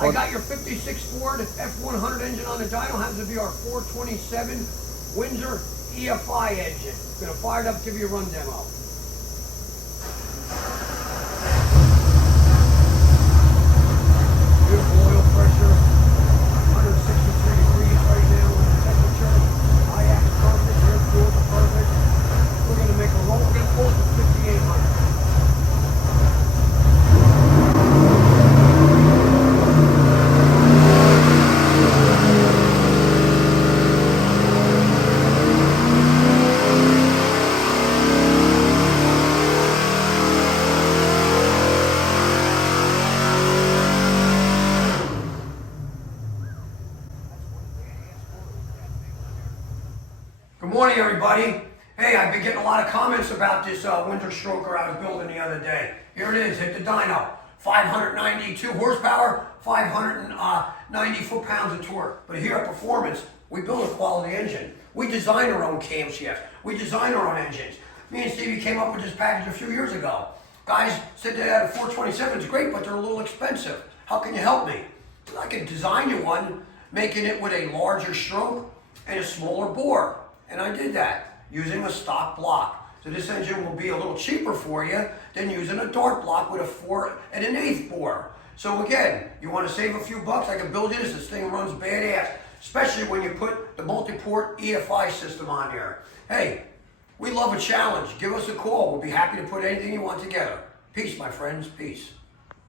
I got your 56 Ford F100 engine on the dyno. Happens to be our 427 Windsor EFI engine. Gonna fire it up, give you a run demo. Beautiful oil pressure, 163 degrees right now in the temperature. IAC's perfect, air cooled perfect. We're gonna make a roll. We're gonna pull it to 5,800. Good morning, everybody. Hey, I've been getting a lot of comments about this Windsor stroker I was building the other day. Here it is, hit the dyno. 592 horsepower, 590 foot-pounds of torque. But here at Performance, we build a quality engine. We design our own camshafts. We design our own engines. Me and Stevie came up with this package a few years ago. Guys said they had a 427, it's great, but they're a little expensive. How can you help me? I can design you one, making it with a larger stroke and a smaller bore. And I did that using a stock block. So this engine will be a little cheaper for you than using a dart block with a 4 1/8 bore. So again, you want to save a few bucks, I can build you this. This thing runs badass, especially when you put the multi-port EFI system on there. Hey, we love a challenge. Give us a call. We'll be happy to put anything you want together. Peace, my friends. Peace.